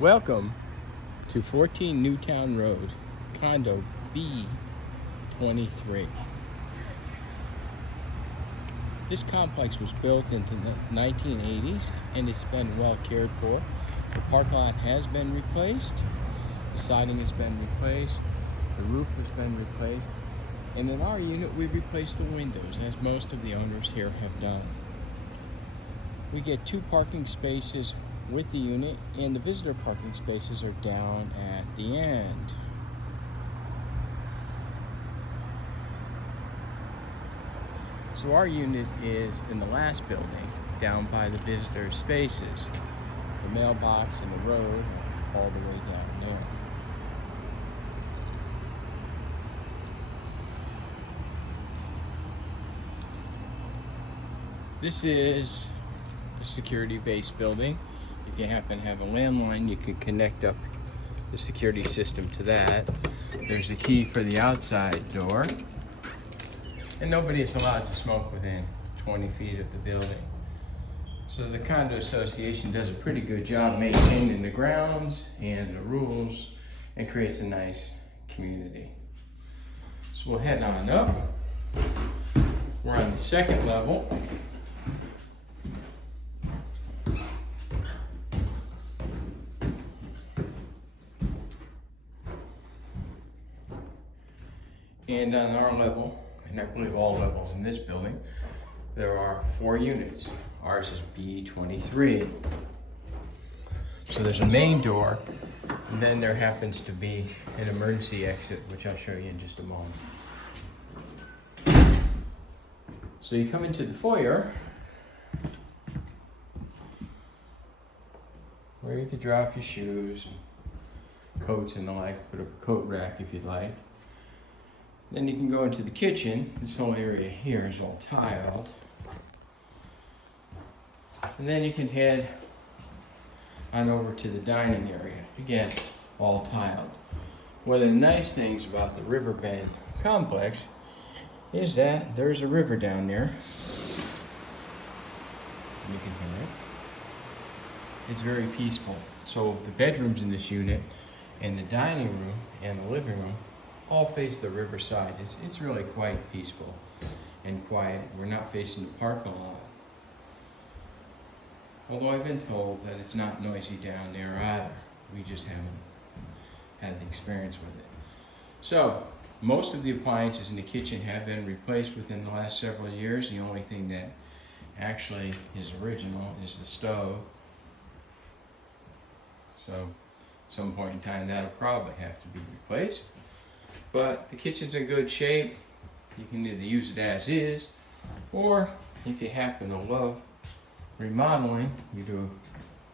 Welcome to 14 Newtown Road, Condo B23. This complex was built into the 1980s and it's been well cared for. The parking lot has been replaced, the siding has been replaced, the roof has been replaced, and in our unit we replaced the windows, as most of the owners here have done. We get 2 parking spaces with the unit, and the visitor parking spaces are down at the end. So our unit is in the last building, down by the visitor spaces. The mailbox and the road are all the way down there. This is a security-based building. If you happen to have a landline, you can connect up the security system to that. There's a key for the outside door. And nobody is allowed to smoke within 20 feet of the building. So the condo association does a pretty good job maintaining the grounds and the rules and creates a nice community. So we'll head on up. We're on the 2nd level. And on our level, and I believe all levels in this building, there are 4 units. Ours is B23. So there's a main door, and then there happens to be an emergency exit, which I'll show you in just a moment. So you come into the foyer, where you could drop your shoes, and coats and the like, put up a coat rack if you'd like. Then you can go into the kitchen. This whole area here is all tiled. And then you can head on over to the dining area. Again, all tiled. One of the nice things about the Riverbend complex is that there's a river down there. You can hear it. It's very peaceful. So the bedrooms in this unit and the dining room and the living room all face the riverside. It's really quite peaceful and quiet. We're not facing the parking lot. Although I've been told that it's not noisy down there either. We just haven't had the experience with it. So, most of the appliances in the kitchen have been replaced within the last several years. The only thing that actually is original is the stove. So, at some point in time that'll probably have to be replaced. But the kitchen's in good shape. You can either use it as is, or if you happen to love remodeling, you do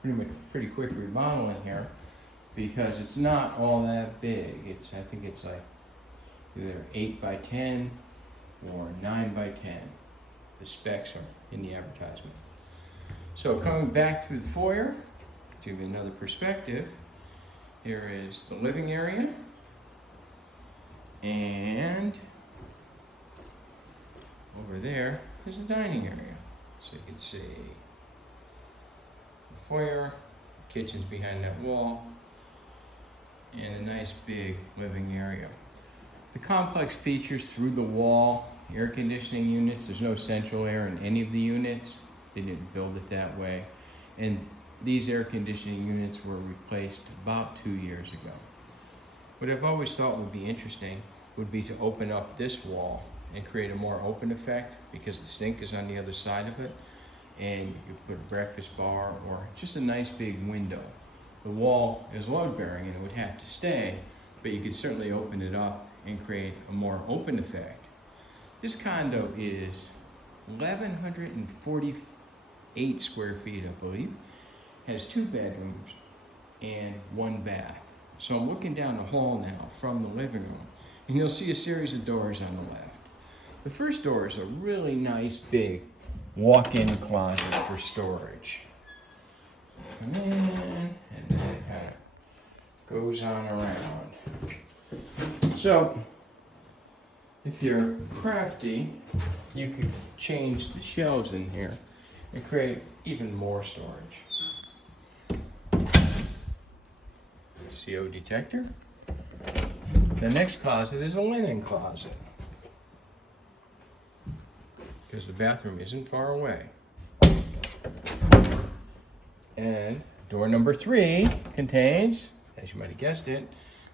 a pretty quick remodeling here, because it's not all that big. I think it's like either 8 by 10 or 9 by 10. The specs are in the advertisement. So coming back through the foyer, to give you another perspective, here is the living area. And over there is the dining area. So you can see the foyer, kitchen's behind that wall, and a nice big living area. The complex features through the wall air conditioning units. There's no central air in any of the units. They didn't build it that way. And these air conditioning units were replaced about 2 years ago. What I've always thought would be interesting would be to open up this wall and create a more open effect, because the sink is on the other side of it, and you could put a breakfast bar or just a nice big window. The wall is load bearing and it would have to stay, but you could certainly open it up and create a more open effect. This condo is 1,148 square feet, I believe, has 2 bedrooms and 1 bath. So I'm looking down the hall now from the living room, and you'll see a series of doors on the left. The first door is a really nice big walk-in closet for storage. Come in, and then it kind of goes on around. So, if you're crafty, you could change the shelves in here and create even more storage. CO detector. The next closet is a linen closet, because the bathroom isn't far away. And door number 3 contains, as you might have guessed it,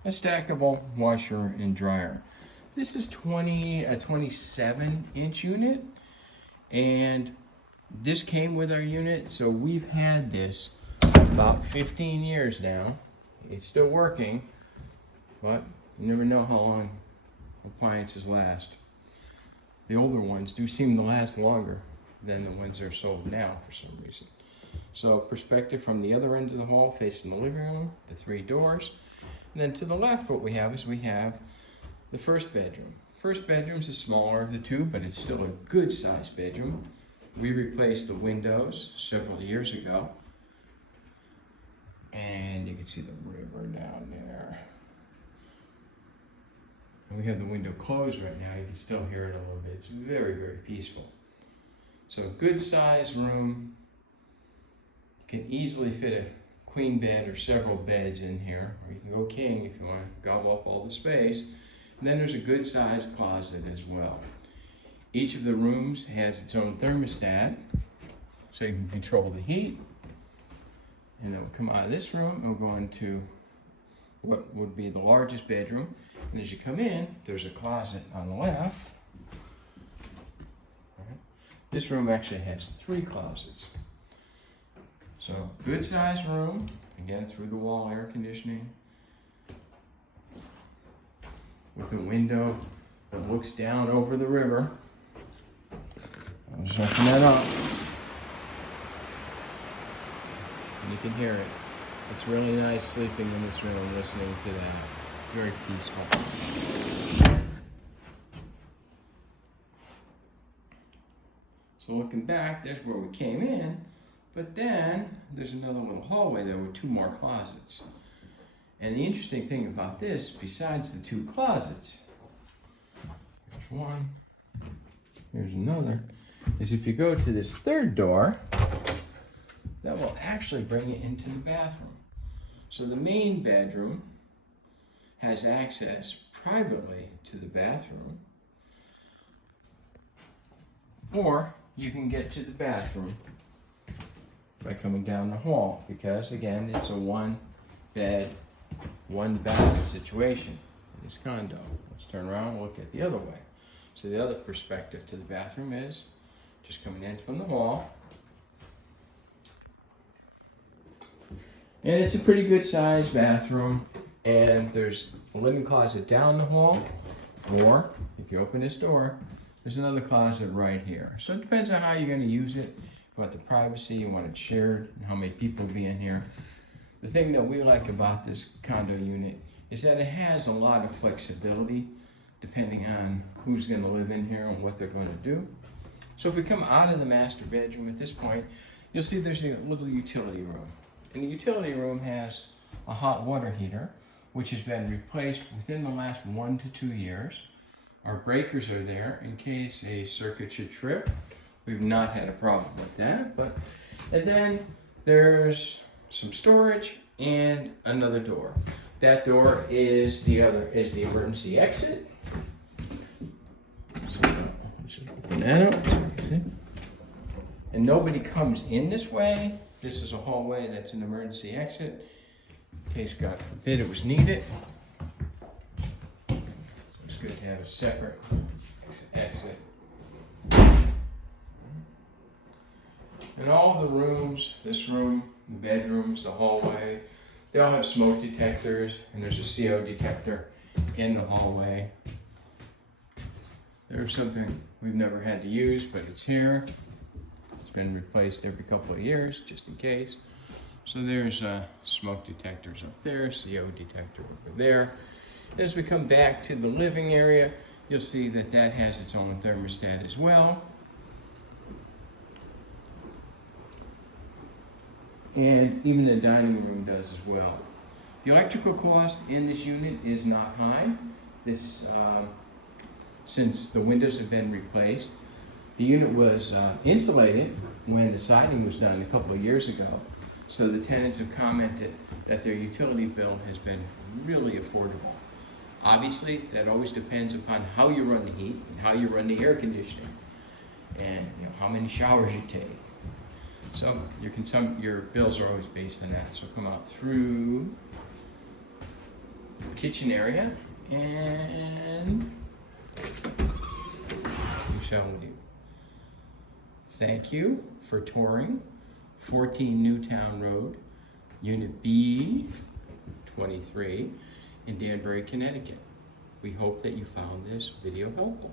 a stackable washer and dryer. This is a 27-inch unit, and this came with our unit, so we've had this about 15 years now. It's still working, but you never know how long appliances last. The older ones do seem to last longer than the ones that are sold now for some reason. So perspective from the other end of the hall facing the living room, the 3 doors. And then to the left, what we have is we have the first bedroom. First bedroom is the smaller of the 2, but it's still a good sized bedroom. We replaced the windows several years ago. And you can see the river down there. And we have the window closed right now. You can still hear it a little bit. It's very, very peaceful. So good sized room. You can easily fit a queen bed or several beds in here, or you can go king if you want to gobble up all the space. And then there's a good sized closet as well. Each of the rooms has its own thermostat, so you can control the heat. And then we'll come out of this room and we'll go into what would be the largest bedroom. And as you come in, there's a closet on the left. This room actually has 3 closets. So good sized room, again through the wall air conditioning, with a window that looks down over the river. I'll just open that up. And you can hear it. It's really nice sleeping in this room, listening to that. It's very peaceful. So looking back, that's where we came in. But then there's another little hallway there with 2 more closets. And the interesting thing about this, besides the 2 closets, there's one, here's another, is if you go to this 3rd door, that will actually bring you into the bathroom. So the main bedroom has access privately to the bathroom, or you can get to the bathroom by coming down the hall, because again, it's a 1-bed, 1-bath situation in this condo. Let's turn around and look at the other way. So the other perspective to the bathroom is just coming in from the hall. And it's a pretty good sized bathroom, and there's a linen closet down the hall, or if you open this door, there's another closet right here. So it depends on how you're going to use it. You want the privacy, you want it shared, and how many people will be in here. The thing that we like about this condo unit is that it has a lot of flexibility depending on who's going to live in here and what they're going to do. So if we come out of the master bedroom at this point, you'll see there's a little utility room. And the utility room has a hot water heater, which has been replaced within the last 1 to 2 years. Our breakers are there in case a circuit should trip. We've not had a problem with that, and then there's some storage and another door. That door is the emergency exit. So just open that up. See? And nobody comes in this way. This is a hallway that's an emergency exit, in case God forbid it was needed. So it's good to have a separate exit. And all the rooms, this room, the bedrooms, the hallway, they all have smoke detectors, and there's a CO detector in the hallway. There's something we've never had to use, but it's here. It's been replaced every couple of years, just in case. So there's smoke detectors up there, CO detector over there. As we come back to the living area, you'll see that that has its own thermostat as well. And even the dining room does as well. The electrical cost in this unit is not high. This, since the windows have been replaced, the unit was insulated when the siding was done a couple of years ago. So the tenants have commented that their utility bill has been really affordable. Obviously, that always depends upon how you run the heat and how you run the air conditioning, and how many showers you take. So your bills are always based on that. So come out through the kitchen area, and we shall leave. Thank you for touring 14 Newtown Road, Unit B23 in Danbury, Connecticut. We hope that you found this video helpful.